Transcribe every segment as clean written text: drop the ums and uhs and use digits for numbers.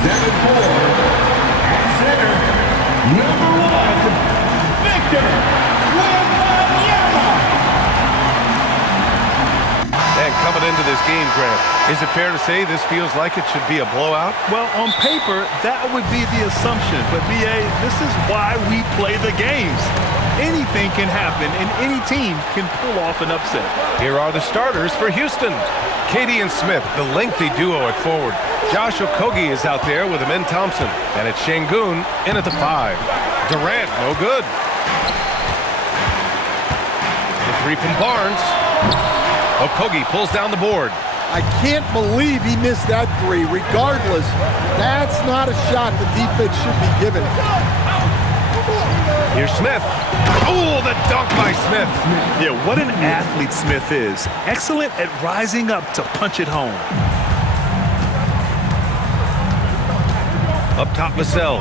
7-4. At center, number 1, Victor Wembanyama. And coming into this game, Grant, is it fair to say this feels like it should be a blowout? Well, on paper, that would be the assumption. But, B.A., this is why we play the games. Anything can happen, and any team can pull off an upset. Here are the starters for Houston. Katie and Smith, the lengthy duo at forward. Josh Okogie is out there with Amen Thompson. And it's Sengun in at the 5. Durant, no good. The 3 from Barnes. Okogie pulls down the board. I can't believe he missed that 3. Regardless, that's not a shot the defense should be giving. Here's Smith. Oh, the dunk by Smith. Yeah, what an athlete Smith is. Excellent at rising up to punch it home. Up top, Vassell.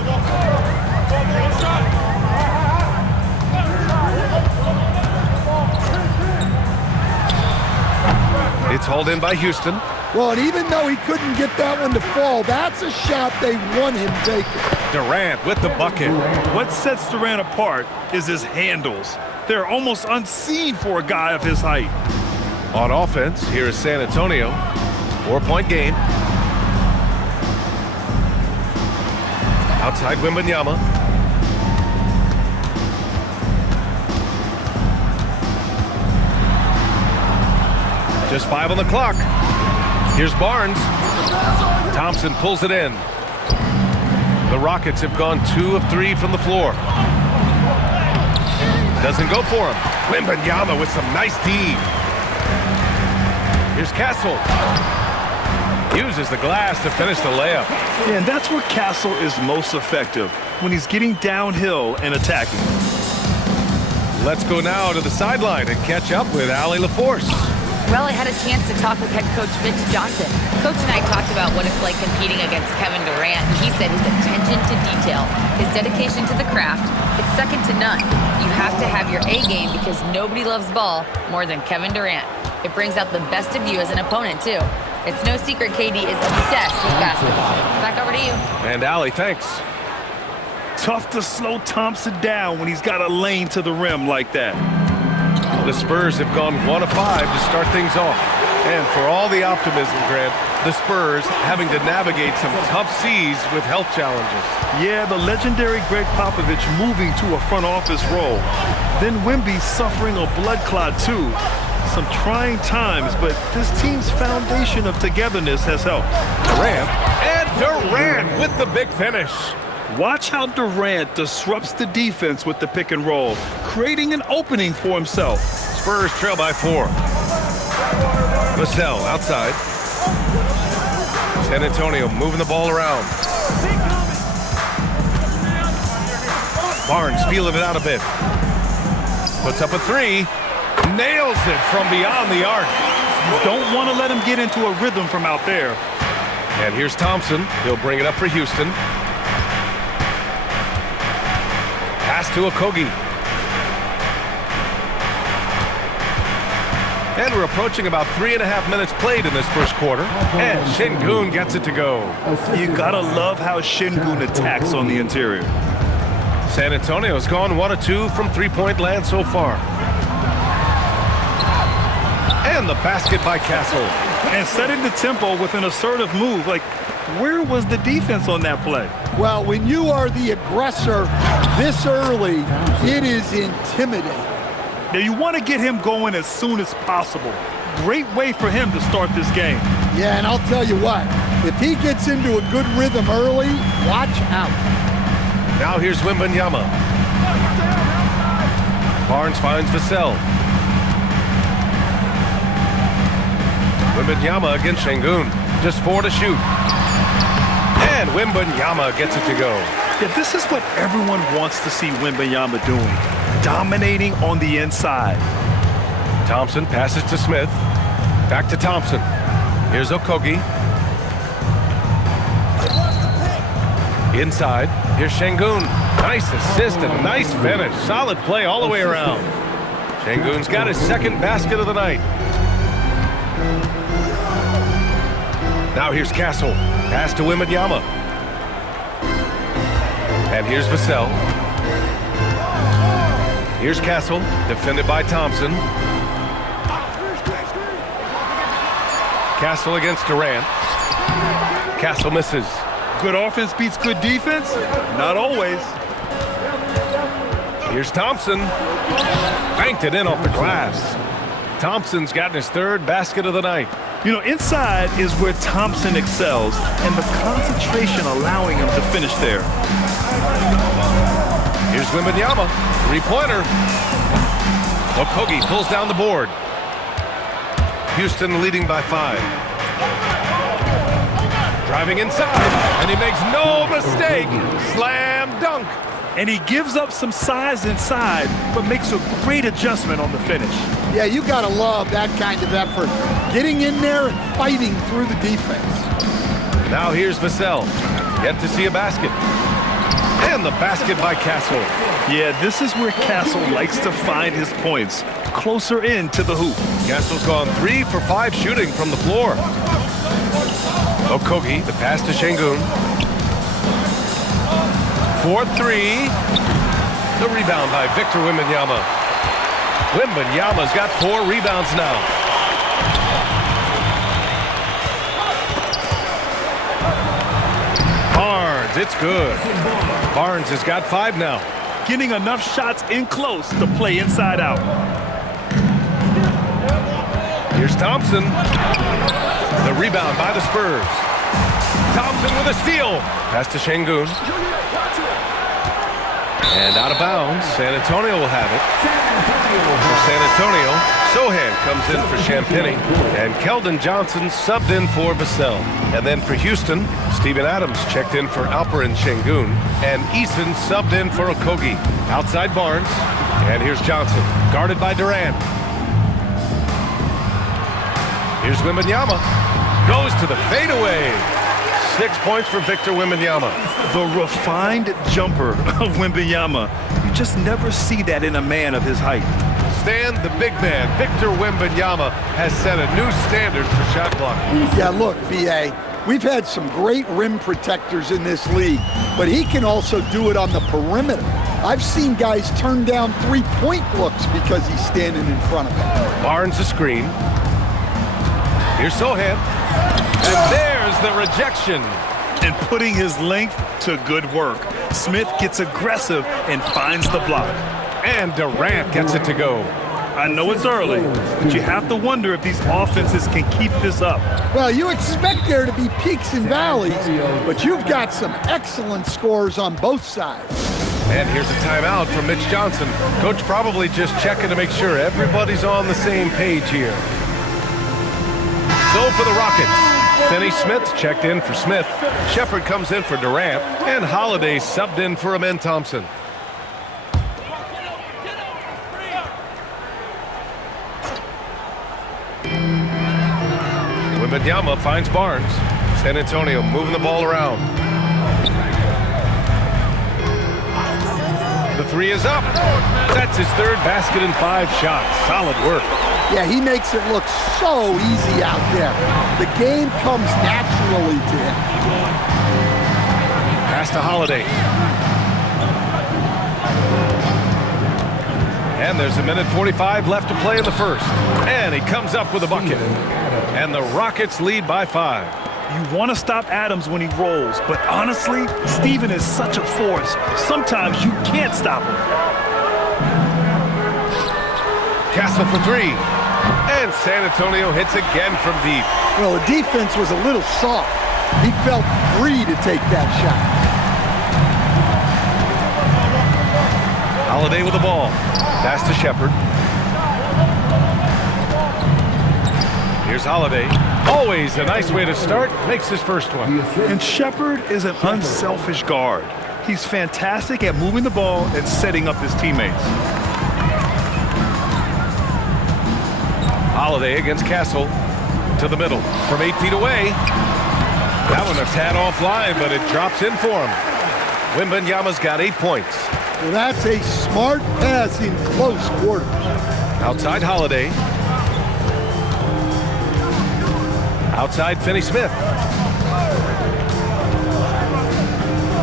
It's hauled in by Houston. Well, and even though he couldn't get that one to fall, that's a shot they want him taking. Durant with the bucket. What sets Durant apart is his handles. They're almost unseen for a guy of his height. On offense, here is San Antonio. 4-point game. Outside Wembanyama. Just 5 on the clock. Here's Barnes. Thompson pulls it in. The Rockets have gone 2 of 3 from the floor. Doesn't go for him. Wembanyama with some nice D. Here's Castle. Uses the glass to finish the layup. Yeah, and that's where Castle is most effective, when he's getting downhill and attacking. Let's go now to the sideline and catch up with Allie LaForce. Well, I had a chance to talk with head coach Mitch Johnson. Coach and I talked about what it's like competing against Kevin Durant. He said his attention to detail, his dedication to the craft, it's second to none. You have to have your A game because nobody loves ball more than Kevin Durant. It brings out the best of you as an opponent, too. It's no secret KD is obsessed with basketball. Back over to you. And Allie, thanks. Tough to slow Thompson down when he's got a lane to the rim like that. The Spurs have gone 1 of 5 to start things off. And for all the optimism, Grant, the Spurs having to navigate some tough seas with health challenges. Yeah, the legendary Greg Popovich moving to a front office role. Then Wemby suffering a blood clot too. Some trying times, but this team's foundation of togetherness has helped. Durant with the big finish. Watch how Durant disrupts the defense with the pick and roll, creating an opening for himself. Spurs trail by 4. Vassell outside. San Antonio moving the ball around. Barnes feeling it out a bit. Puts up a 3. Nails it from beyond the arc. You don't want to let him get into a rhythm from out there. And here's Thompson. He'll bring it up for Houston. Pass to Okogie. And we're approaching about 3.5 minutes played in this first quarter. And Sengun gets it to go. You gotta love how Sengun attacks on the interior. San Antonio's gone 1 of 2 from 3-point land so far. And the basket by Castle. And setting the tempo with an assertive move. Like, where was the defense on that play? Well, when you are the aggressor this early, it is intimidating. Now, you want to get him going as soon as possible. Great way for him to start this game. Yeah, and I'll tell you what, if he gets into a good rhythm early, watch out. Now here's Wembanyama. Barnes finds Vassell. Wembanyama against Sengun. Just 4 to shoot. And Wembanyama gets it to go. Yeah, this is what everyone wants to see Wembanyama doing. Dominating on the inside. Thompson passes to Smith. Back to Thompson. Here's Okogie. Inside. Here's Sengun. Nice assist and nice finish. Solid play all the way around. Sengun's got his second basket of the night. Now here's Castle. Pass to Wembanyama. And here's Vassell. Here's Castle, defended by Thompson. Castle against Durant. Castle misses. Good offense beats good defense? Not always. Here's Thompson. Banked it in off the glass. Thompson's gotten his third basket of the night. You know, inside is where Thompson excels, and the concentration allowing him to finish there. Here's Wembanyama, three-pointer. Okogie pulls down the board. Houston leading by 5. Driving inside, and he makes no mistake. Slam dunk. And he gives up some size inside, but makes a great adjustment on the finish. Yeah, you got to love that kind of effort. Getting in there and fighting through the defense. Now here's Vassell. Yet to see a basket. And the basket by Castle. Yeah, this is where Castle likes to find his points. Closer in to the hoop. Castle's gone 3 for 5 shooting from the floor. Okogie, the pass to Sengun. 4-3. The rebound by Victor Wembanyama. Wembanyama's got 4 rebounds now. Barnes, it's good. Barnes has got 5 now. Getting enough shots in close to play inside out. Here's Thompson. The rebound by the Spurs. Thompson with a steal. Pass to Sengun. And out of bounds. San Antonio will have it. For San Antonio, Sohan comes in for Champagny. And Keldon Johnson subbed in for Vassell. And then for Houston, Steven Adams checked in for Alperen Sengun. And Eason subbed in for Okogie. Outside Barnes. And here's Johnson, guarded by Durant. Here's Wembanyama. Goes to the fadeaway. 6 points for Victor Wembanyama. The refined jumper of Wembanyama. You just never see that in a man of his height. Stan, the big man, Victor Wembanyama, has set a new standard for shot blocking. Yeah, look, B.A., we've had some great rim protectors in this league, but he can also do it on the perimeter. I've seen guys turn down three-point looks because he's standing in front of them. Barnes a screen. Here's Sohan. And there's the rejection. And putting his length to good work. Smith gets aggressive and finds the block. And Durant gets it to go. I know it's early, but you have to wonder if these offenses can keep this up. Well, you expect there to be peaks and valleys, but you've got some excellent scores on both sides. And here's a timeout from Mitch Johnson. Coach probably just checking to make sure everybody's on the same page here. So for the Rockets, Finney Smith checked in for Smith. Shepard comes in for Durant. And Holiday subbed in for Amen Thompson. Wembanyama finds Barnes. San Antonio moving the ball around. The 3 is up. That's his 3rd basket in 5 shots. Solid work. Yeah, he makes it look so easy out there. The game comes naturally to him. Pass to Holiday. And there's 1:45 left to play in the first. And he comes up with a bucket. And the Rockets lead by 5. You want to stop Adams when he rolls, but honestly, Steven is such a force. Sometimes you can't stop him. Castle for 3. And San Antonio hits again from deep. Well, the defense was a little soft. He felt free to take that shot. Holiday with the ball. Pass to Shepard. Here's Holiday. Always a nice way to start. Makes his first one. And Shepard is an unselfish guard. He's fantastic at moving the ball and setting up his teammates. Holiday against Castle. To the middle. From 8 feet away. That one a tad offline, but it drops in for him. Wembanyama's got 8 points. Well, that's a smart pass in close quarters. Outside Holiday. Outside Finney Smith.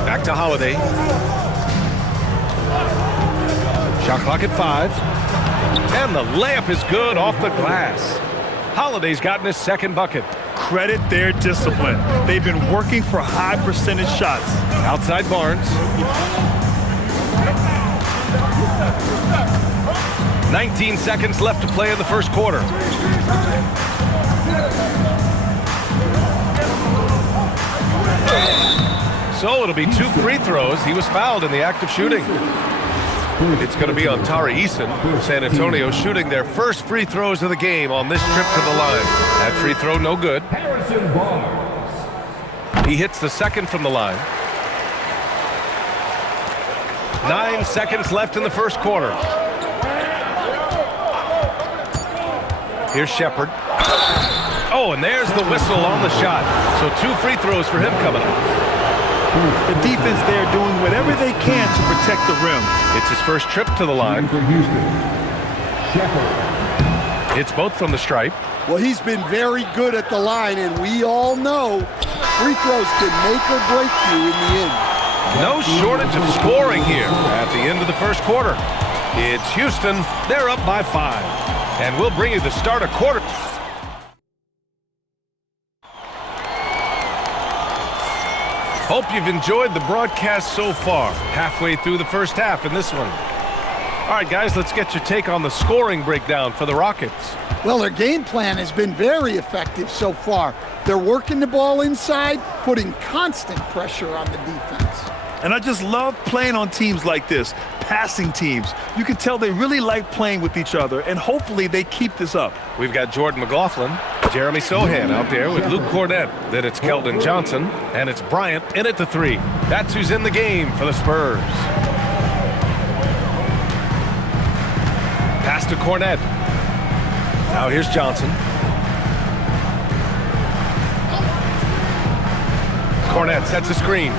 Back to Holiday. Shot clock at 5. And the layup is good off the glass. Holiday's gotten his second bucket. Credit their discipline. They've been working for high percentage shots. Outside Barnes. 19 seconds left to play in the first quarter. So it'll be 2 free throws. He was fouled in the act of shooting. It's going to be on Tari Eason. San Antonio shooting their first free throws of the game on this trip to the line. That free throw no good. He hits the second from the line. 9 seconds left in the first quarter. Here's Shepard. Oh, and there's the whistle on the shot. So 2 free throws for him coming up. The defense there doing whatever they can to protect the rim. It's his first trip to the line. Hits both from the stripe. Well, he's been very good at the line, and we all know free throws can make or break you in the end. No shortage of scoring here at the end of the first quarter. It's Houston. They're up by 5. And we'll bring you the start of quarter. Hope you've enjoyed the broadcast so far. Halfway through the first half in this one. All right, guys, let's get your take on the scoring breakdown for the Rockets. Well, their game plan has been very effective so far. They're working the ball inside, putting constant pressure on the defense. And I just love playing on teams like this, passing teams. You can tell they really like playing with each other, and hopefully they keep this up. We've got Jordan McLaughlin, Jeremy Sohan out there with Luke Cornett. Then it's Keldon Johnson, and it's Bryant in at the 3. That's who's in the game for the Spurs. Pass to Cornett. Now here's Johnson. Cornett sets a screen.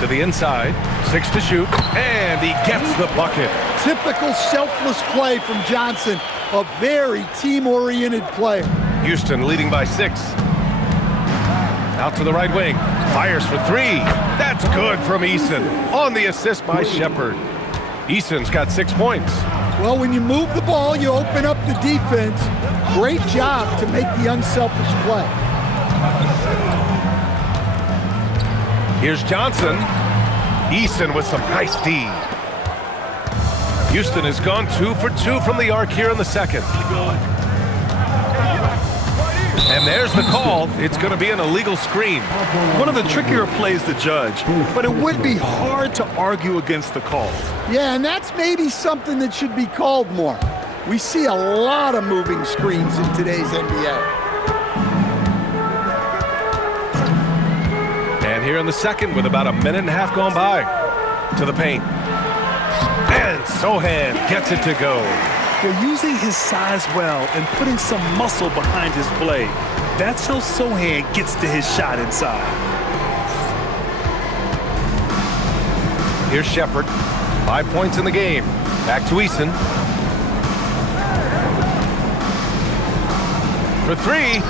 To the inside, 6 to shoot, and he gets the bucket. Typical selfless play from Johnson, a very team-oriented player. Houston leading by 6. Out to the right wing, fires for 3. That's good from Eason. On the assist by Shepard. Eason's got 6 points. Well, when you move the ball, you open up the defense. Great job to make the unselfish play. Here's Johnson. Eason with some nice D. Houston has gone 2 for 2 from the arc here in the second. And there's the call. It's going to be an illegal screen. One of the trickier plays to judge, but it would be hard to argue against the call. Yeah, and that's maybe something that should be called more. We see a lot of moving screens in today's NBA. And here in the second with about a minute and a half gone by. To the paint. And Sohan gets it to go. They're using his size well and putting some muscle behind his play. That's how Sohan gets to his shot inside. Here's Shepard. 5 points in the game. Back to Eason. For 3.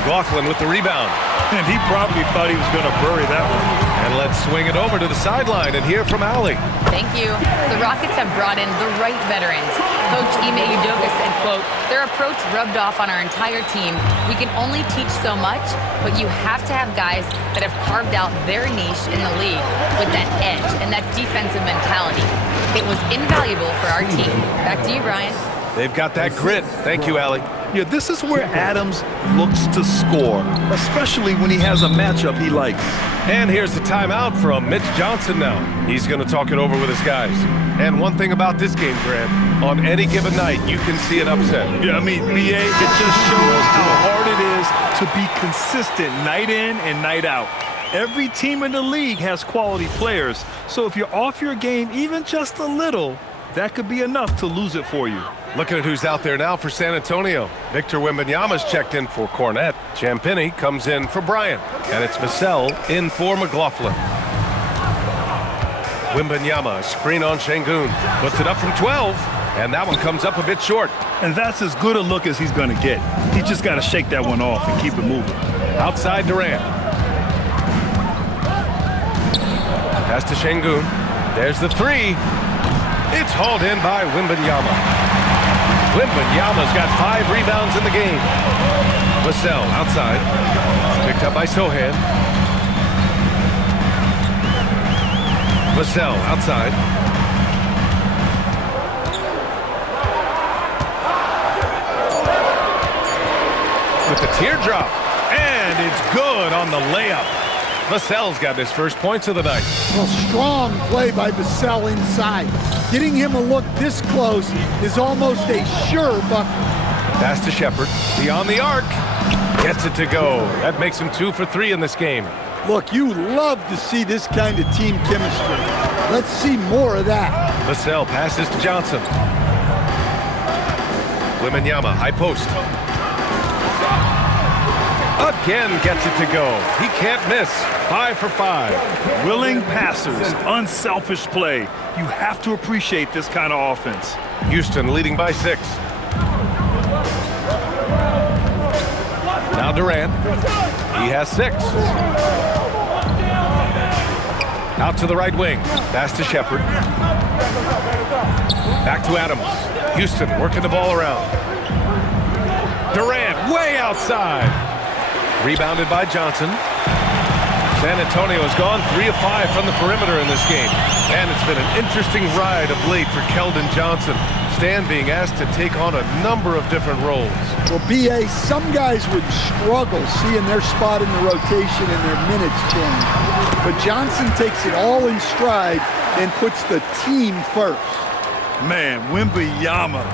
McLaughlin with the rebound. And he probably thought he was going to bury that one. And let's swing it over to the sideline and hear from Allie. Thank you. The Rockets have brought in the right veterans. Coach Ime Udoka said, quote, "Their approach rubbed off on our entire team. We can only teach so much, but you have to have guys that have carved out their niche in the league with that edge and that defensive mentality. It was invaluable for our team." Back to you, Brian. They've got that grit. Thank you, Allie. Yeah, this is where Adams looks to score, especially when he has a matchup he likes. And here's the timeout from Mitch Johnson now. He's going to talk it over with his guys. And one thing about this game, Grant, on any given night, you can see an upset. Yeah, I mean, BA, it just shows how hard it is to be consistent night in and night out. Every team in the league has quality players, so if you're off your game even just a little, that could be enough to lose it for you. Looking at who's out there now for San Antonio. Victor Wembanyama's checked in for Cornett. Champagnie comes in for Bryant. And it's Vassell in for McLaughlin. Wembanyama, screen on Sengun. Puts it up from 12. And that one comes up a bit short. And that's as good a look as he's going to get. He's just got to shake that one off and keep it moving. Outside Durant. Pass to Sengun. There's the 3. It's hauled in by Wembanyama. Wembanyama's got 5 rebounds in the game. Vassell outside. Picked up by Sohan. Vassell outside. With the teardrop. And it's good on the layup. Vassell's got his first points of the night. Well, strong play by Vassell inside. Getting him a look this close is almost a sure bucket. Pass to Shepherd. Beyond the arc. Gets it to go. That makes him 2 for 3 in this game. Look, you love to see this kind of team chemistry. Let's see more of that. Vassell passes to Johnson. Wembanyama, high post. Again gets it to go. He can't miss. 5 for 5. Willing passers, unselfish play. You have to appreciate this kind of offense. Houston leading by 6. Now Durant. He has 6. Out to the right wing. Pass to Shepherd. Back to Adams. Houston working the ball around. Durant way outside. Rebounded by Johnson. San Antonio has gone 3 of 5 from the perimeter in this game. And it's been an interesting ride of late for Keldon Johnson. Stan being asked to take on a number of different roles. Well, B.A., some guys would struggle seeing their spot in the rotation and their minutes change. But Johnson takes it all in stride and puts the team first. Man, Wembanyama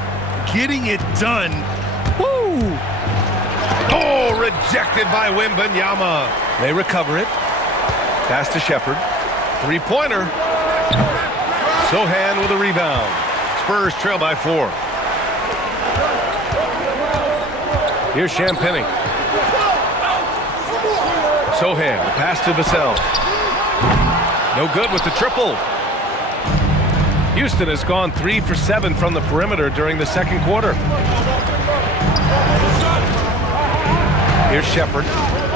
getting it done. Woo! Oh, rejected by Wembanyama. They recover it. Pass to Shepherd. 3-pointer. Sohan with a rebound. Spurs trail by 4. Here's Champagny. Sohan, the pass to Vassell. No good with the triple. Houston has gone 3 for 7 from the perimeter during the second quarter. Here's Shepherd.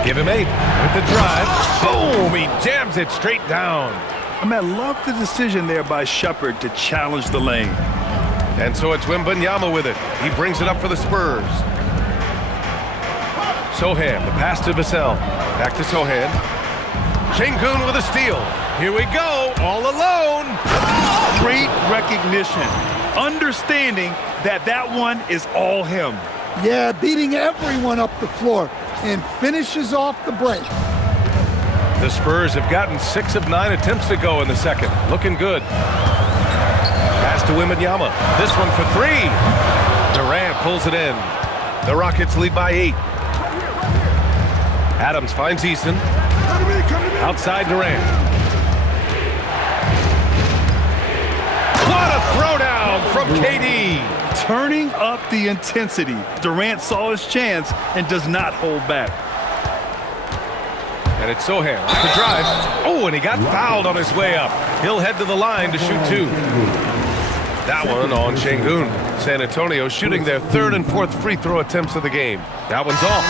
Give him 8 with the drive. Boom! He jams it straight down. I mean, I love the decision there by Shepherd to challenge the lane. And so it's Wembanyama with it. He brings it up for the Spurs. Sohan, the pass to Vassell. Back to Sohan. Sengun with a steal. Here we go, all alone. Great recognition. Understanding that that one is all him. Yeah, beating everyone up the floor and finishes off the break. The Spurs have gotten 6 of 9 attempts to go in the second. Looking good. Pass to Wembanyama. This one for 3. Durant pulls it in. The Rockets lead by 8. Adams finds Eason. Outside Durant. What a throwdown from KD. Turning up the intensity. Durant saw his chance and does not hold back. And it's Sohan off the drive. Oh, and he got fouled on his way up. He'll head to the line to shoot 2. That one on Sengun. San Antonio shooting their 3rd and 4th free throw attempts of the game. That one's off.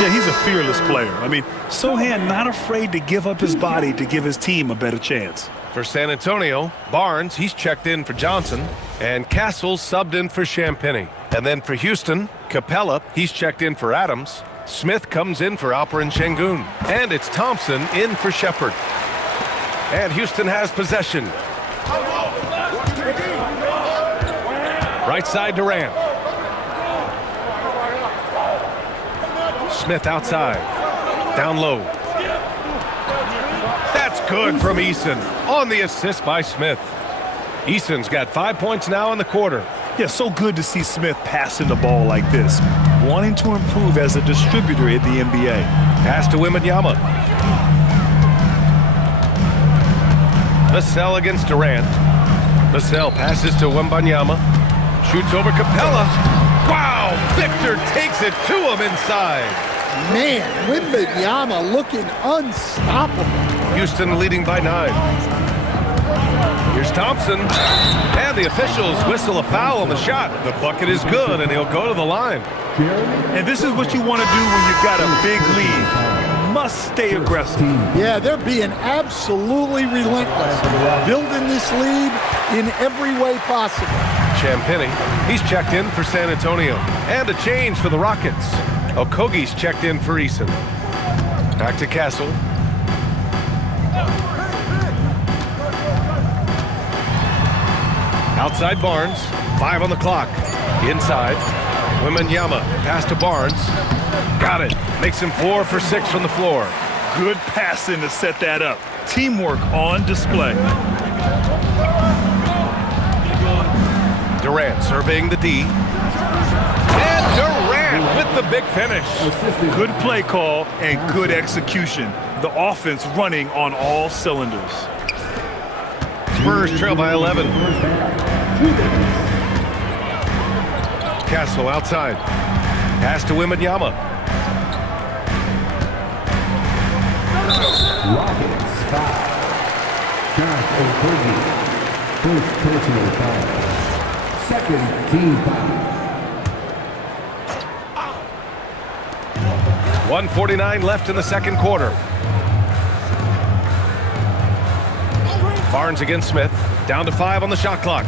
Yeah, he's a fearless player. I mean, Sohan not afraid to give up his body to give his team a better chance. For San Antonio, Barnes, he's checked in for Johnson. And Castle subbed in for Champagny. And then for Houston, Capella, he's checked in for Adams. Smith comes in for Alperen Sengun. And it's Thompson in for Shepherd. And Houston has possession. Right side Durant. Smith outside. Down low. That's good from Eason. On the assist by Smith. Eason's got 5 points now in the quarter. Yeah, so good to see Smith passing the ball like this. Wanting to improve as a distributor in the NBA. Pass to Wembanyama. Vassell against Durant. Vassell passes to Wembanyama. Shoots over Capella. Wow! Victor takes it to him inside. Man, Wembanyama looking unstoppable. Houston leading by 9. Here's Thompson. And the officials whistle a foul on the shot. The bucket is good, and he'll go to the line. And this is what you want to do when you've got a big lead. must stay aggressive. Yeah, they're being absolutely relentless, building this lead in every way possible. Champagny, he's checked in for San Antonio. And a change for the Rockets. Okogie's checked in for Eason. Back to Castle. Outside Barnes, 5 on the clock. Inside, Wembanyama, pass to Barnes. Got it. Makes him 4 for 6 from the floor. Good passing to set that up. Teamwork on display. Durant surveying the D. And Durant with the big finish. Good play call and good execution. The offense running on all cylinders. Spurs trail by 11. Castle outside. Pass to Wembanyama. Rockets foul. Josh Okogie. First personal foul. Second team foul. 1:49 left in the second quarter. Barnes against Smith. Down to 5 on the shot clock.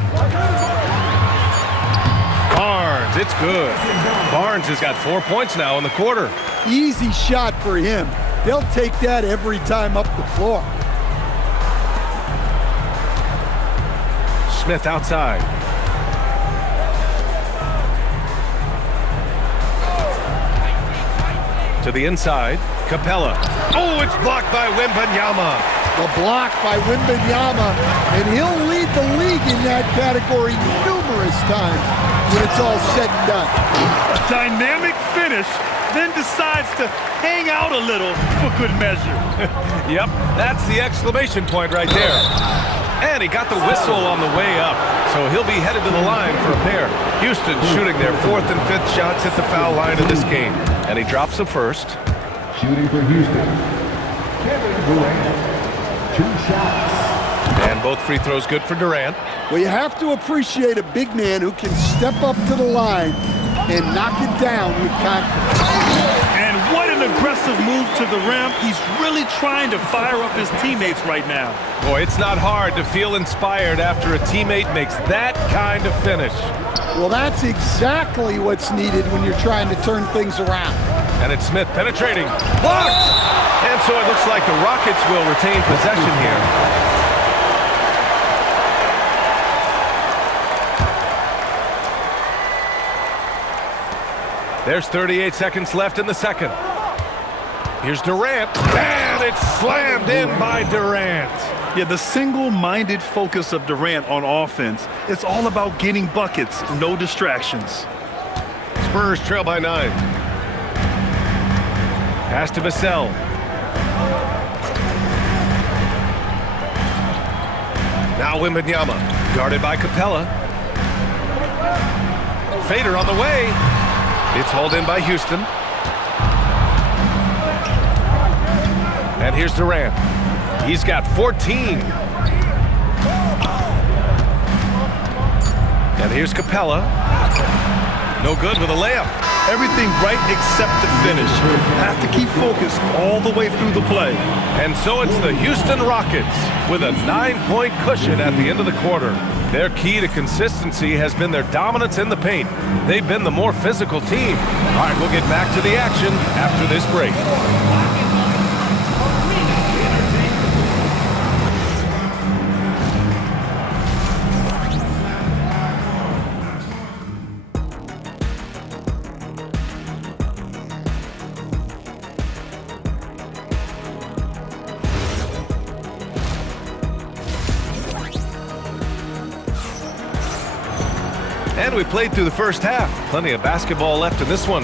Barnes, it's good. Barnes has got 4 points now in the quarter. Easy shot for him. They'll take that every time up the floor. Smith outside. To the inside. Capella. Oh, it's blocked by Wembanyama. The block by Wembanyama, and he'll lead the league in that category numerous times when it's all said and done. A dynamic finish, then decides to hang out a little for good measure. Yep, that's the exclamation point right there. And he got the whistle on the way up, so he'll be headed to the line for a pair. Houston shooting their 4th and 5th shots at the foul line of this game. And he drops the first. Shooting for Houston, Kevin Durant. 2 shots. And both free throws good for Durant. Well, you have to appreciate a big man who can step up to the line and knock it down with confidence. And what an aggressive move to the rim. He's really trying to fire up his teammates right now. Boy, it's not hard to feel inspired after a teammate makes that kind of finish. Well, that's exactly what's needed when you're trying to turn things around. And it's Smith penetrating. Blocked! And so it looks like the Rockets will retain possession here. There's 38 seconds left in the second. Here's Durant, and it's slammed in by Durant. Yeah, the single-minded focus of Durant on offense, it's all about getting buckets, no distractions. Spurs trail by 9. Pass to Vassell. Now Wembanyama, guarded by Capella. Fader on the way. It's hauled in by Houston. And here's Durant. He's got 14. And here's Capella. No good with a layup. Everything right except the finish. Have to keep focused all the way through the play. And so it's the Houston Rockets with a 9-point cushion at the end of the quarter. Their key to consistency has been their dominance in the paint. They've been the more physical team. All right, we'll get back to the action after this break. And we played through the first half. Plenty of basketball left in this one.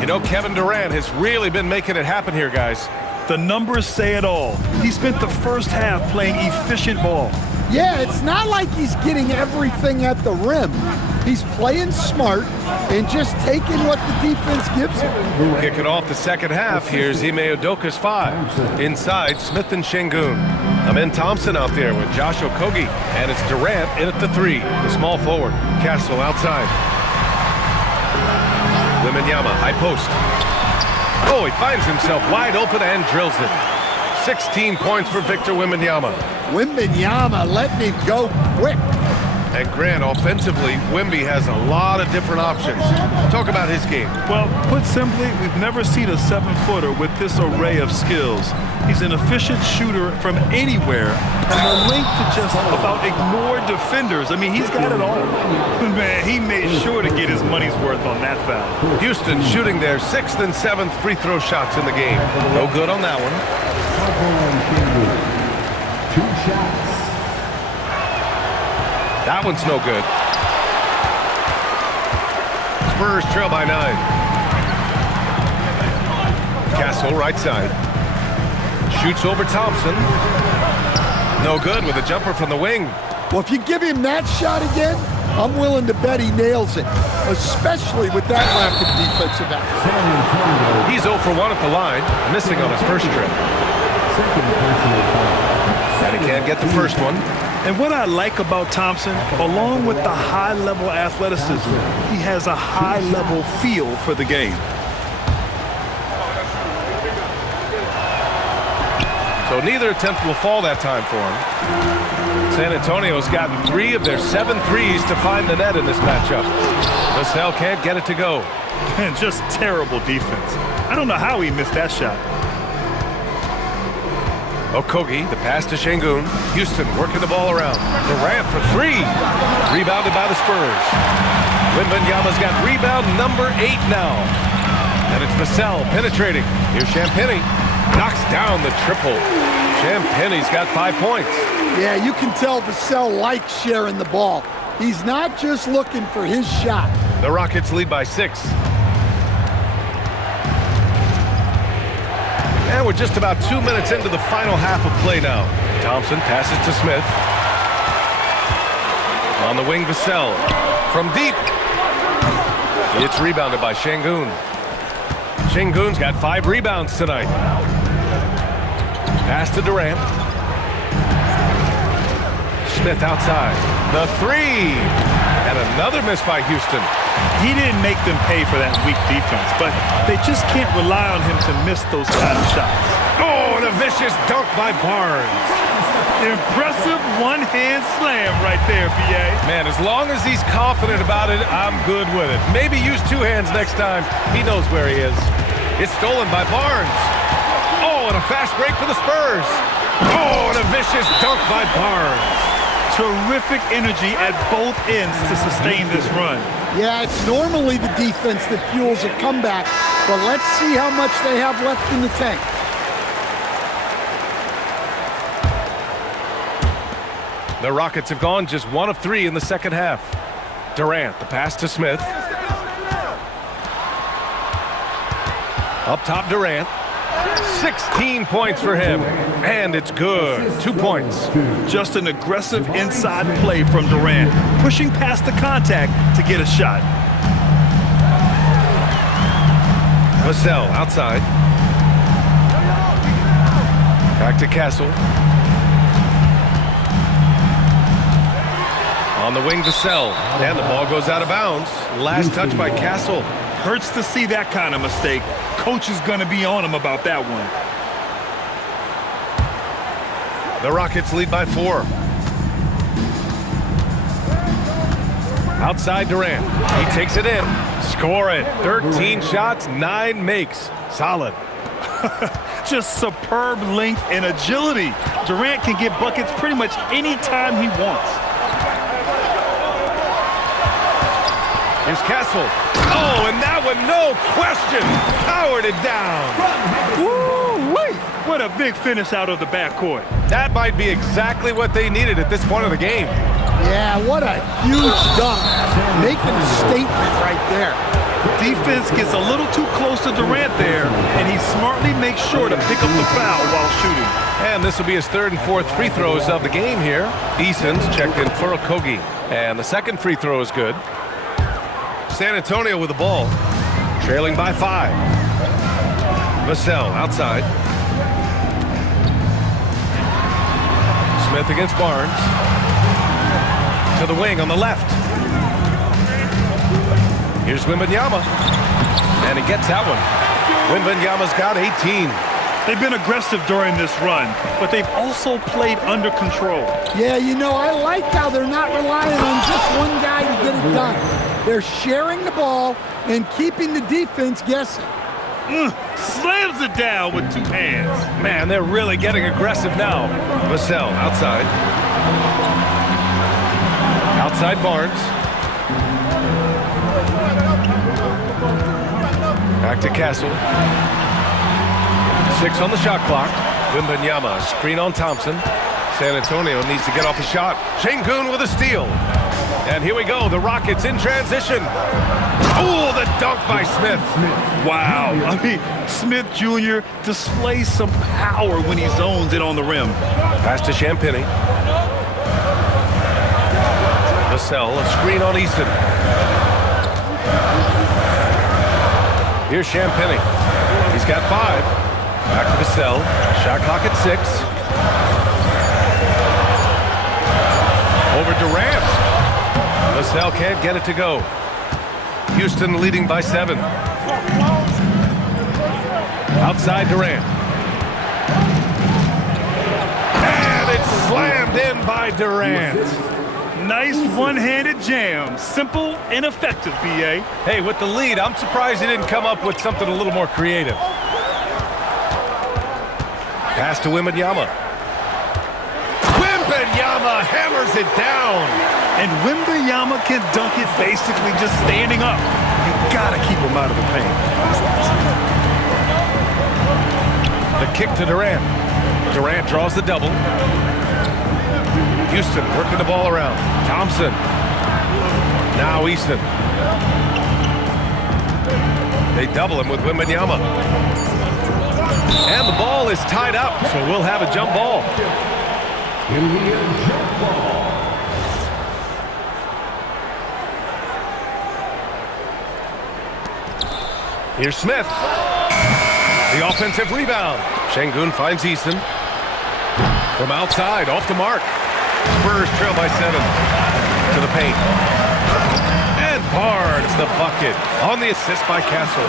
You know, Kevin Durant has really been making it happen here, guys. The numbers say it all. He spent the first half playing efficient ball. Yeah, it's not like he's getting everything at the rim. He's playing smart and just taking what the defense gives him. Kicking off the second half, here's Ime Udoka's 5. Inside, Smith and Sengun. Amen Thompson out there with Josh Okogie. And it's Durant in at the 3, the small forward. Castle outside. Wembanyama, high post. Oh, he finds himself wide open and drills it. 16 points for Victor Wembanyama. Wembanyama letting it go quick. And Grant, offensively, Wemby has a lot of different options. Talk about his game. Well, put simply, we've never seen a 7-footer with this array of skills. He's an efficient shooter from anywhere, and the length to just about ignore defenders. I mean, he's got it all. Man, he made sure to get his money's worth on that foul. Houston shooting their 6th and 7th free throw shots in the game. No good on that one. Sengun. 2 shots. That one's no good. Spurs trail by 9. Castle, right side. Shoots over Thompson. No good with a jumper from the wing. Well, if you give him that shot again, I'm willing to bet he nails it, especially with that lack of defensive effort. He's 0 for 1 at the line, missing on his first trip. Second personal foul. And he can't get the first one. And what I like about Thompson, along with the high-level athleticism, he has a high-level feel for the game. So neither attempt will fall that time for him. San Antonio's gotten 3 of their 7 threes to find the net in this matchup. Vassell can't get it to go. And just terrible defense. I don't know how he missed that shot. Okogie, the pass to Sengun. Houston working the ball around. Durant for 3. Rebounded by the Spurs. Wembanyama's got rebound number 8 now. And it's Vassell penetrating. Here's Champagnie. Knocks down the triple. Champagnie's got 5 points. Yeah, you can tell Vassell likes sharing the ball. He's not just looking for his shot. The Rockets lead by 6. And we're just about 2 minutes into the final half of play now. Thompson passes to Smith. On the wing, Vassell. From deep. It's rebounded by Sengun. Sengun's got 5 rebounds tonight. Pass to Durant. Smith outside. The 3. And another miss by Houston. He didn't make them pay for that weak defense, but they just can't rely on him to miss those kind of shots. Oh, and a vicious dunk by Barnes. Impressive one-hand slam right there, B.A. Man, as long as he's confident about it, I'm good with it. Maybe use 2 hands next time. He knows where he is. It's stolen by Barnes. Oh, and a fast break for the Spurs. Oh, and a vicious dunk by Barnes. Terrific energy at both ends to sustain this run. Yeah, it's normally the defense that fuels a comeback, but let's see how much they have left in the tank. The Rockets have gone just 1 of 3 in the second half. Durant, the pass to Smith. Up top, Durant. 16 points for him, and it's good. 2 points. Just an aggressive inside play from Durant, pushing past the contact to get a shot. Vassell outside. Back to Castle. On the wing, Vassell. And the ball goes out of bounds. Last touch by Castle. Hurts to see that kind of mistake. Coach is going to be on him about that one. The Rockets lead by 4. Outside Durant. He takes it in. Score it. 13 shots, 9 makes. Solid. Just superb length and agility. Durant can get buckets pretty much any time he wants. Here's Castle. Oh, and that one, no question, powered it down. Woo-wee! What a big finish out of the backcourt. That might be exactly what they needed at this point of the game. Yeah, what a huge dunk. Making a statement right there. Defense gets a little too close to Durant there, and he smartly makes sure to pick up the foul while shooting. And this will be his 3rd and 4th free throws of the game here. Eason's checked in for Okogie. And the second free throw is good. San Antonio with the ball, trailing by 5. Vassell outside. Smith against Barnes. To the wing on the left. Here's Wembanyama. And he gets that one. Wembanyama's got 18. They've been aggressive during this run, but they've also played under control. Yeah, you know, I like how they're not relying on just one guy to get it done. They're sharing the ball and keeping the defense guessing. Slams it down with two hands. Man, they're really getting aggressive now. Vassell outside. Outside Barnes. Back to Castle. 6 on the shot clock. Wembanyama, screen on Thompson. San Antonio needs to get off a shot. Sengun with a steal. And here we go, the Rockets in transition. Oh, the dunk by Smith. Wow. I mean, Smith Jr. displays some power when he zones in on the rim. Pass to Champagny. Vassell, a screen on Easton. Here's Champagny. He's got 5. Back to Vassell. Shot clock at 6. Over Durant. Vassell can't get it to go. Houston leading by 7. Outside Durant. And it's slammed in by Durant. Nice one-handed jam. Simple and effective, B.A. Hey, with the lead, I'm surprised he didn't come up with something a little more creative. Pass to Wembanyama. Wembanyama hammers it down. And Wembanyama can dunk it basically just standing up. You gotta keep him out of the paint. The kick to Durant. Durant draws the double. Houston working the ball around. Thompson. Now Easton. They double him with Wembanyama. And the ball is tied up, so we'll have a jump ball. Jump ball. Here's Smith. The offensive rebound. Sengun finds Easton. From outside, off the mark. Spurs trail by 7. To the paint. And Barnes, the bucket. On the assist by Castle.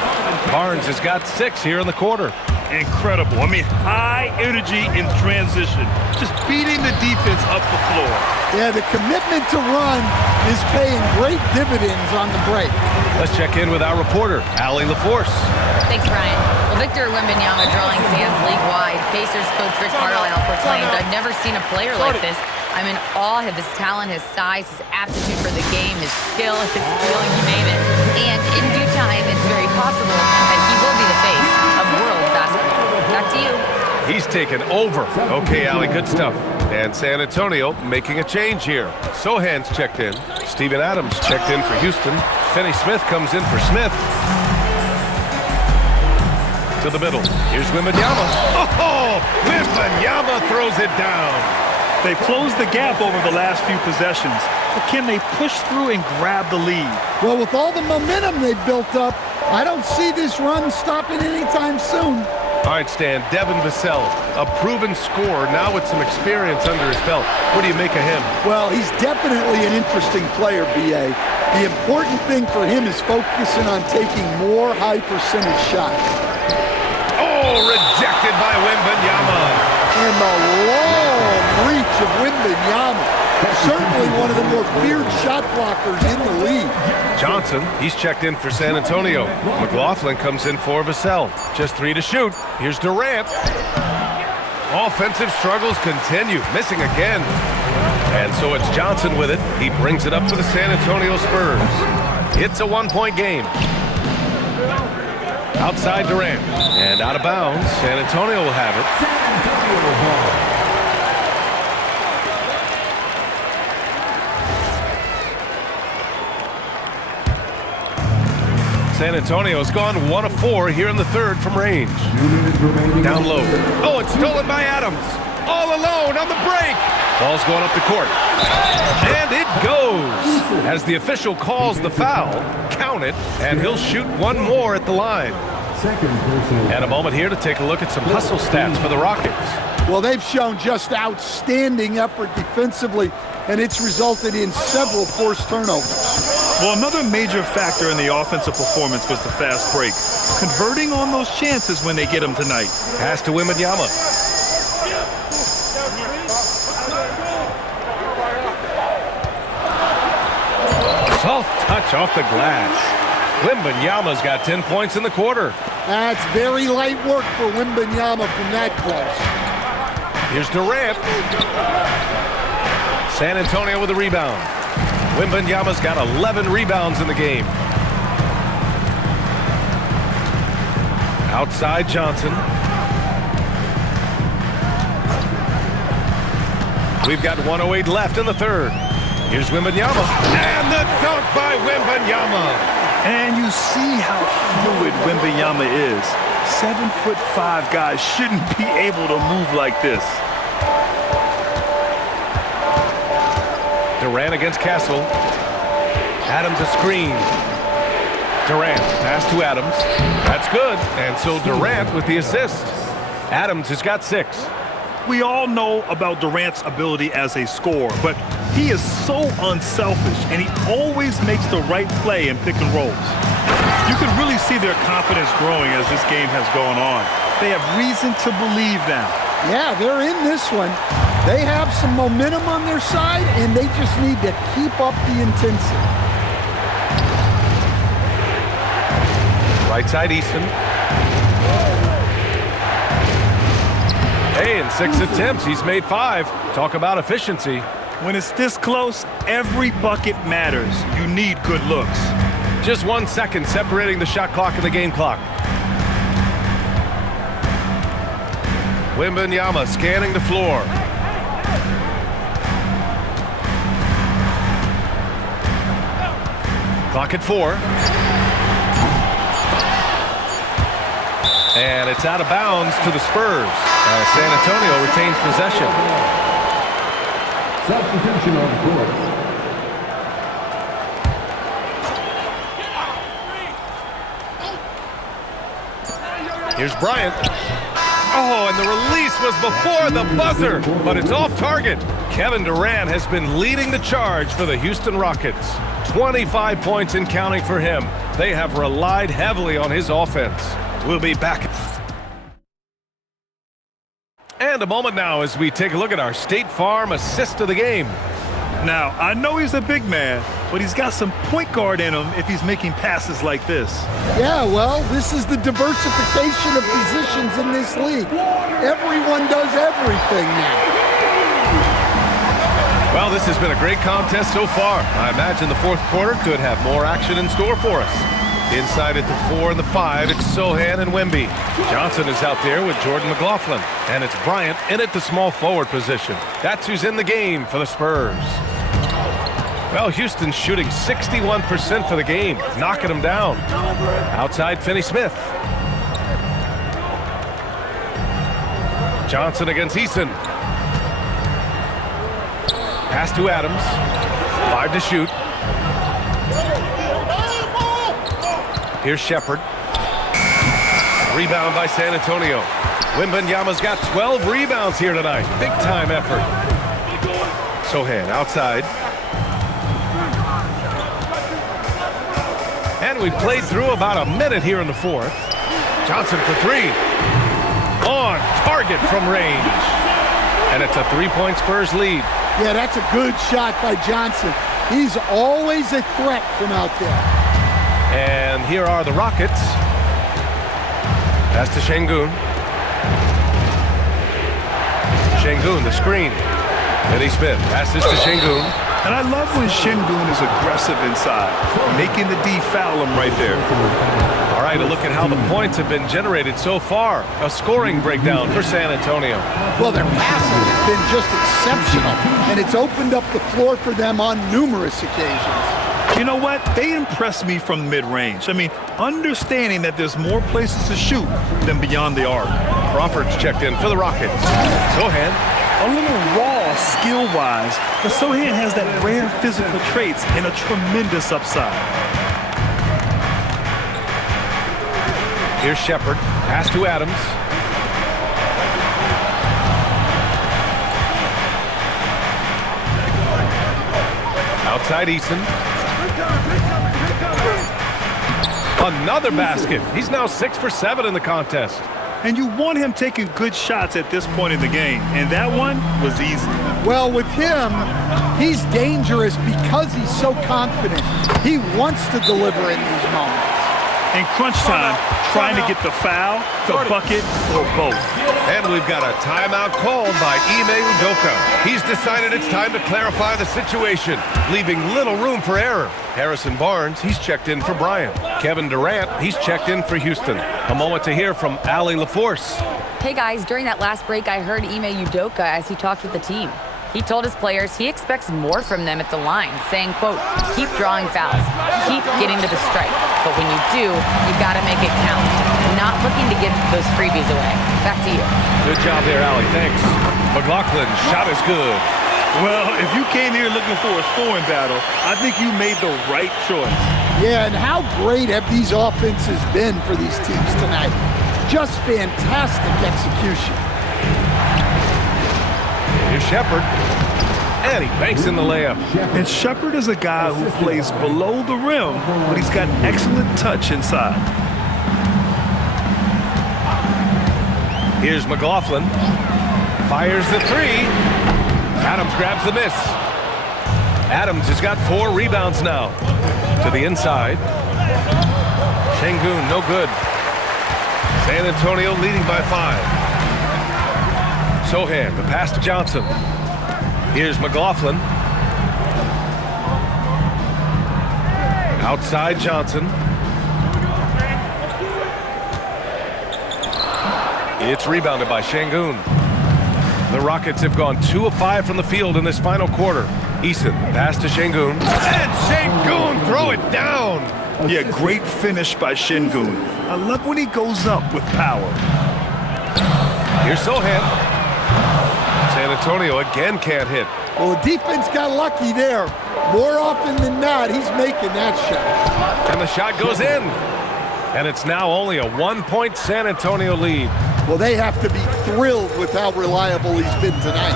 Barnes has got 6 here in the quarter. Incredible. I mean, high energy in transition. Just beating the defense up the floor. Yeah, the commitment to run is paying great dividends on the break. Let's check in with our reporter, Allie LaForce. Thanks, Brian. Well, Victor Wembanyama drawing fans league-wide. Pacers coach Rick Carlisle proclaimed, "I've never seen a player like this. I'm in awe of his talent, his size, his aptitude for the game, his skill, his feeling, you name it. And in due time, it's very possible that he will be the face of world basketball." Back to you. He's taken over. Okay, Allie, good stuff. And San Antonio making a change here. Sohan's checked in. Steven Adams checked in for Houston. Finney Smith comes in for Smith. To the middle. Here's Wembanyama. Oh, Wembanyama throws it down. They've closed the gap over the last few possessions, but can they push through and grab the lead? Well, with all the momentum they've built up, I don't see this run stopping anytime soon. All right, Stan, Devin Vassell, a proven scorer, now with some experience under his belt. What do you make of him? Well, he's definitely an interesting player, B.A. The important thing for him is focusing on taking more high-percentage shots. Oh, rejected by Wembanyama. And the long reach of Wembanyama. Certainly one of the more feared shot blockers in the league. Johnson, he's checked in for San Antonio. McLaughlin comes in for Vassell. Just 3 to shoot. Here's Durant. Offensive struggles continue. Missing again. And so it's Johnson with it. He brings it up for the San Antonio Spurs. It's a 1-point game. Outside Durant. And out of bounds. San Antonio will have it. San Antonio ball. San Antonio's gone 1 of 4 here in the third from range. Down low. Oh, it's stolen by Adams. All alone on the break. Ball's going up the court. And it goes. As the official calls the foul, count it, and he'll shoot 1 more at the line. And a moment here to take a look at some hustle stats for the Rockets. Well, they've shown just outstanding effort defensively, and it's resulted in several forced turnovers. Well, another major factor in the offensive performance was the fast break. Converting on those chances when they get them tonight. Pass to Wembanyama. Soft touch off the glass. Wembanyama's got 10 points in the quarter. That's very light work for Wembanyama from that close. Here's Durant. San Antonio with a rebound. Wembanyama's got 11 rebounds in the game. Outside Johnson. We've got 1:08 left in the third. Here's Wembanyama. And the dunk by Wembanyama. And you see how fluid Wembanyama is. 7'5" guys shouldn't be able to move like this. Durant against Castle. Adams a screen. Durant, pass to Adams. That's good. And so Durant with the assist. Adams has got 6. We all know about Durant's ability as a scorer, but he is so unselfish, and he always makes the right play in pick and rolls. You can really see their confidence growing as this game has gone on. They have reason to believe now. Yeah, they're in this one. They have some momentum on their side, and they just need to keep up the intensity. Right side Easton. Hey, in 6 attempts, he's made 5. Talk about efficiency. When it's this close, every bucket matters. You need good looks. Just 1 second separating the shot clock and the game clock. Wembanyama scanning the floor. Clock at 4. And it's out of bounds to the Spurs. San Antonio retains possession. Substitution on the court. Here's Bryant. Oh, and the release was before the buzzer, but it's off target. Kevin Durant has been leading the charge for the Houston Rockets. 25 points and counting for him. They have relied heavily on his offense. We'll be back. And a moment now as we take a look at our State Farm assist of the game. Now, I know he's a big man, but he's got some point guard in him if he's making passes like this. Yeah, well, this is the diversification of positions in this league. Everyone does everything now. Well, this has been a great contest so far. I imagine the fourth quarter could have more action in store for us. Inside at the 4 and the 5, it's Sohan and Wemby. Johnson is out there with Jordan McLaughlin. And it's Bryant in at the small forward position. That's who's in the game for the Spurs. Well, Houston's shooting 61% for the game, knocking them down. Outside, Finney-Smith. Johnson against Eason. Pass to Adams. 5 to shoot. Here's Shepard. Rebound by San Antonio. Wembanyama's got 12 rebounds here tonight. Big time effort. Sohan outside. And we played through about a minute here in the fourth. Johnson for 3. On target from range. And it's a 3-point Spurs lead. Yeah, that's a good shot by Johnson. He's always a threat from out there. And here are the Rockets. Pass to Sengun. Sengun, the screen. Finney-Smith passes to Sengun. And I love when Sengun is aggressive inside, making the D foul him right there. All right, a look at how the points have been generated so far. A scoring breakdown for San Antonio. Well, their passing has been just exceptional, and it's opened up the floor for them on numerous occasions. You know what? They impress me from mid-range. I mean, understanding that there's more places to shoot than beyond the arc. Crawford's checked in for the Rockets. Sohan. A little raw skill-wise, but Sohan has that rare physical traits and a tremendous upside. Here's Shepard. Pass to Adams. Outside Eason. Another basket. He's now 6 for 7 in the contest. And you want him taking good shots at this point in the game. And that one was easy. Well, with him, he's dangerous because he's so confident. He wants to deliver in these moments. In crunch time, trying to get the foul, the bucket, or both. And we've got a timeout called by Ime Udoka. He's decided it's time to clarify the situation, leaving little room for error. Harrison Barnes, he's checked in for Bryant. Kevin Durant, he's checked in for Houston. A moment to hear from Allie LaForce. Hey guys, during that last break, I heard Ime Udoka as he talked with the team. He told his players he expects more from them at the line, saying, quote, keep drawing fouls, keep getting to the stripe. But when you do, you gotta make it count. Not looking to give those freebies away. Back to you. Good job there, Allie. Thanks. McLaughlin's shot is good. Well, if you came here looking for a scoring battle, I think you made the right choice. Yeah, and how great have these offenses been for these teams tonight? Just fantastic execution. Here's Shepard. And he banks in the layup. And Shepard is a guy who plays below the rim, but he's got excellent touch inside. Here's McLaughlin. Fires the three. Adams grabs the miss. Adams has got 4 rebounds now. To the inside. Sengun, no good. San Antonio leading by 5. Sohan, the pass to Johnson. Here's McLaughlin. Outside Johnson. It's rebounded by Sengun. The Rockets have gone 2 of 5 from the field in this final quarter. Eason, pass to Sengun. And Sengun, throw it down! Yeah, great finish by Sengun. I love when he goes up with power. Here's Sohan. San Antonio again can't hit. Well, the defense got lucky there. More often than not, he's making that shot. And the shot goes in. And it's now only a 1-point San Antonio lead. Well, they have to be thrilled with how reliable he's been tonight.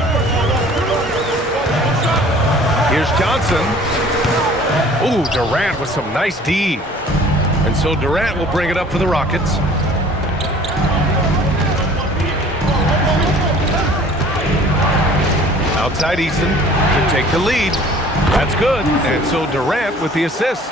Here's Johnson. Ooh, Durant with some nice D. And so Durant will bring it up for the Rockets. Outside Eason to take the lead. That's good. And so Durant with the assist.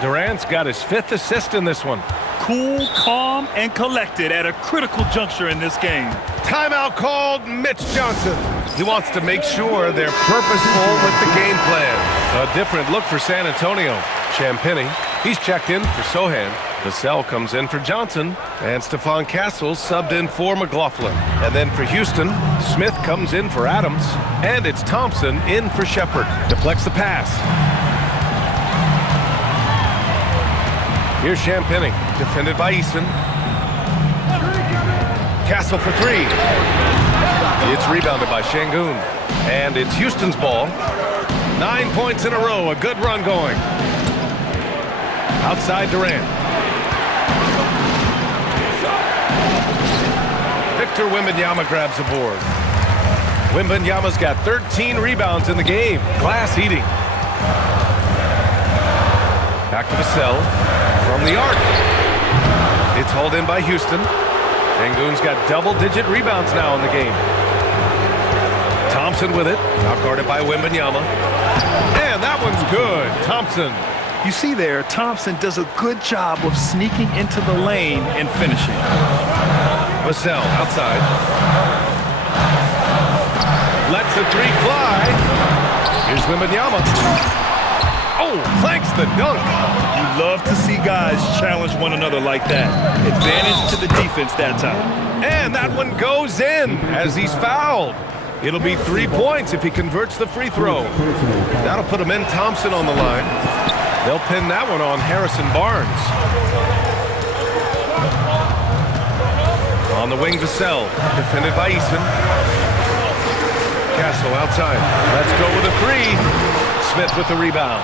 Durant's got his 5th assist in this one. Cool, calm, and collected at a critical juncture in this game. Timeout called Mitch Johnson. He wants to make sure they're purposeful with the game plan. A different look for San Antonio. Champagnie, he's checked in for Sohan. Vassell comes in for Johnson. And Stephon Castle subbed in for McLaughlin. And then for Houston, Smith comes in for Adams. And it's Thompson in for Shepard. Deflects the pass. Here's Champagnie, defended by Eason. Castle for 3. It's rebounded by Sengun. And it's Houston's ball. 9 points in a row, a good run going. Outside Durant. Victor Wembanyama grabs the board. Wembanyama's got 13 rebounds in the game. Glass eating. Back to Vassell from the arc. It's hauled in by Houston. Sengun's got double-digit rebounds now in the game. Thompson with it. Now guarded by Wembanyama. And that one's good. Thompson. You see there, Thompson does a good job of sneaking into the lane and finishing. Vassell outside. Lets the 3 fly. Here's Wembanyama. Oh, clanks the dunk. You love to see guys challenge one another like that. Advantage to the defense that time. And that one goes in as he's fouled. It'll be 3 points if he converts the free throw. That'll put him in. Thompson on the line. They'll pin that one on Harrison Barnes. On the wing, Vassell, defended by Eason. Castle outside. Let's go with a 3. Smith with the rebound.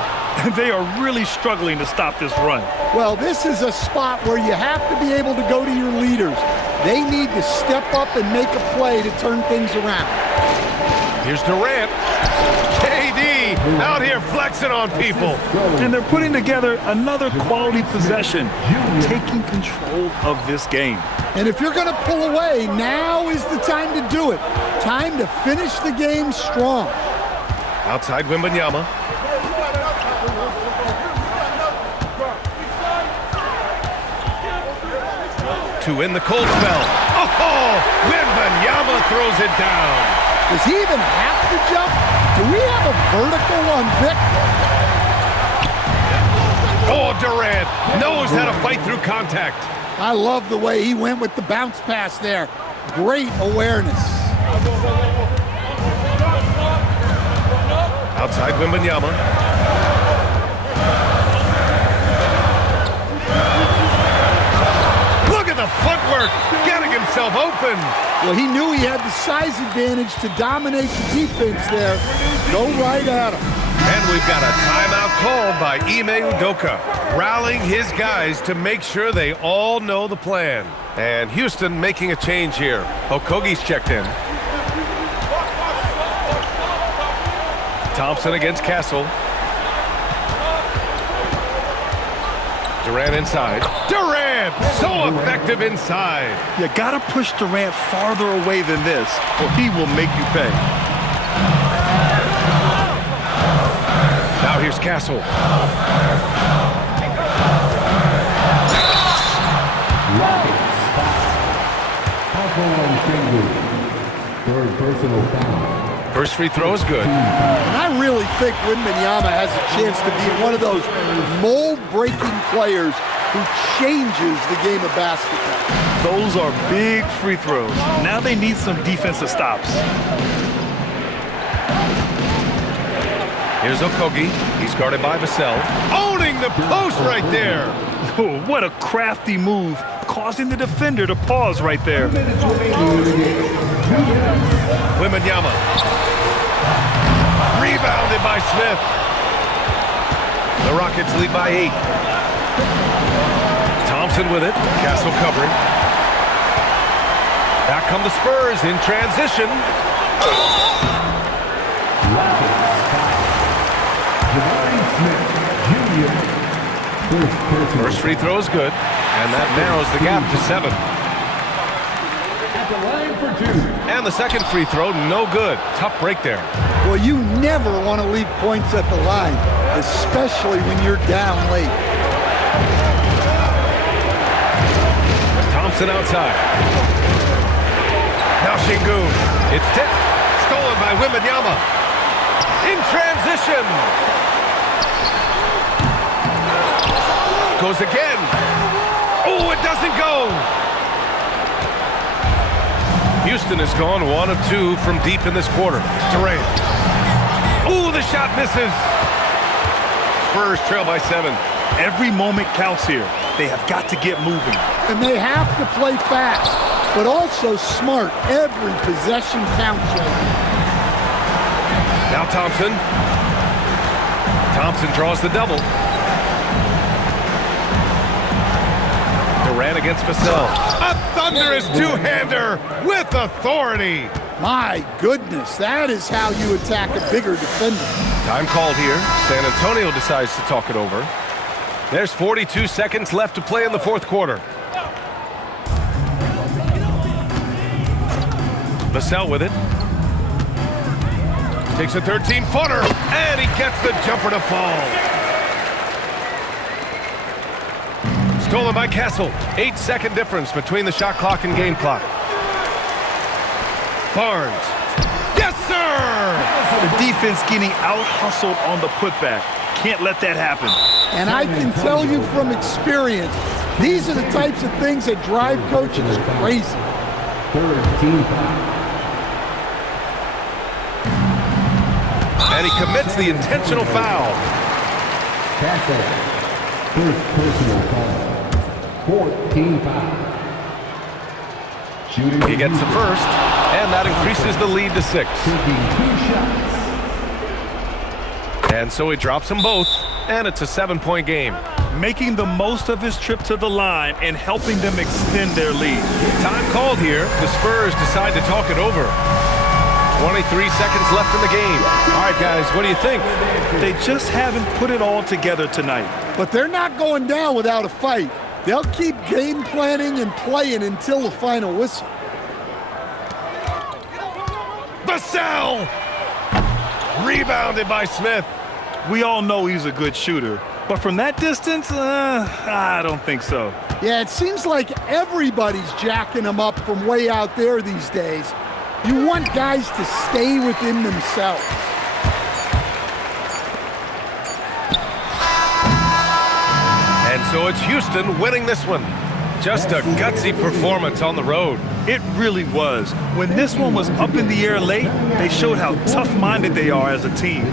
They are really struggling to stop this run. Well, this is a spot where you have to be able to go to your leaders. They need to step up and make a play to turn things around. Here's Durant. KD out here flexing on people. And they're putting together another quality possession, taking control of this game. And if you're going to pull away, now is the time to do it. Time to finish the game strong. Outside Wembanyama. To win the cold spell. Oh, Wembanyama throws it down. Does he even have to jump? Do we have a vertical on Vic? Oh, Durant knows how to fight through contact. I love the way he went with the bounce pass there. Great awareness. Outside Wembanyama. Look at the footwork, getting himself open. Well, he knew he had the size advantage to dominate the defense there. Go right at him. And we've got a timeout called by Ime Udoka, rallying his guys to make sure they all know the plan. And Houston making a change here. Okogie's checked in. Thompson against Castle. Durant inside. Durant, so effective inside. You gotta push Durant farther away than this, or he will make you pay. Now here's Castle. Third personal foul. First free throw is good. And I really think Wembanyama has a chance to be one of those mold-breaking players who changes the game of basketball. Those are big free throws. Now they need some defensive stops. Here's Okogie. He's guarded by Vassell. Owning the post right there. Oh, what a crafty move, causing the defender to pause right there. Wembanyama. Rebounded by Smith. The Rockets lead by 8. Thompson with it. Castle covering. Back come the Spurs in transition. First free throw is good, and that narrows the gap to 7. At the line for 2. And the second free throw, no good. Tough break there. Well, you never want to leave points at the line, especially when you're down late. Thompson outside. Now Sengun. It's tipped. Stolen by Wembanyama. In transition. Goes again. Oh, it doesn't go. Houston has gone 1 of 2 from deep in this quarter. Durant. Oh, the shot misses. Spurs trail by 7. Every moment counts here. They have got to get moving. And they have to play fast, but also smart. Every possession counts right now Thompson. Thompson draws the double. Durant against Vassell. A thunderous two-hander with authority. My goodness, that is how you attack a bigger defender. Time called here. San Antonio decides to talk it over. There's 42 seconds left to play in the fourth quarter. Vassell with it. Takes a 13-footer, and he gets the jumper to fall. Stolen by Castle. 8-second difference between the shot clock and game clock. Barnes. Yes, sir! The defense getting out-hustled on the putback. Can't let that happen. And I can tell you from experience, these are the types of things that drive coaches crazy. Third team foul. And he commits the intentional foul. Castle. First personal foul. 14 foul. Shooting. He gets the first, and that increases the lead to 6. Taking 2 shots. And so he drops them both, and it's a 7-point game. Making the most of his trip to the line and helping them extend their lead. Time called here. The Spurs decide to talk it over. 23 seconds left in the game. All right, guys, what do you think? They just haven't put it all together tonight. But they're not going down without a fight. They'll keep game planning and playing until the final whistle. Vassell! Rebounded by Smith. We all know he's a good shooter, but from that distance, I don't think so. Yeah, it seems like everybody's jacking him up from way out there these days. You want guys to stay within themselves. And so it's Houston winning this one. Just a gutsy performance on the road. It really was. When this one was up in the air late, they showed how tough-minded they are as a team.